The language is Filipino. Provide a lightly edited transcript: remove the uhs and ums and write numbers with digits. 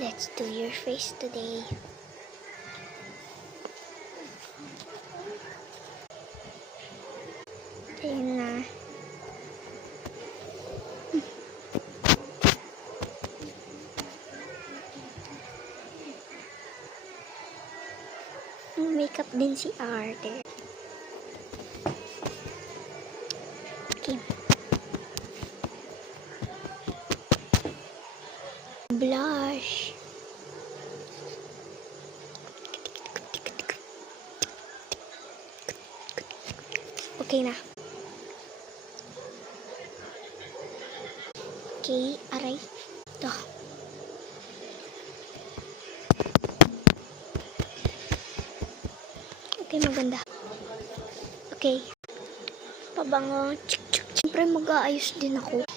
Let's do your face today. Ayun na. Makeup din si Arthur. Okay. Blush. Okay na. Okay, aray. Ito. Okay, maganda. Okay. Pabango. Siyempre mag-aayos din ako.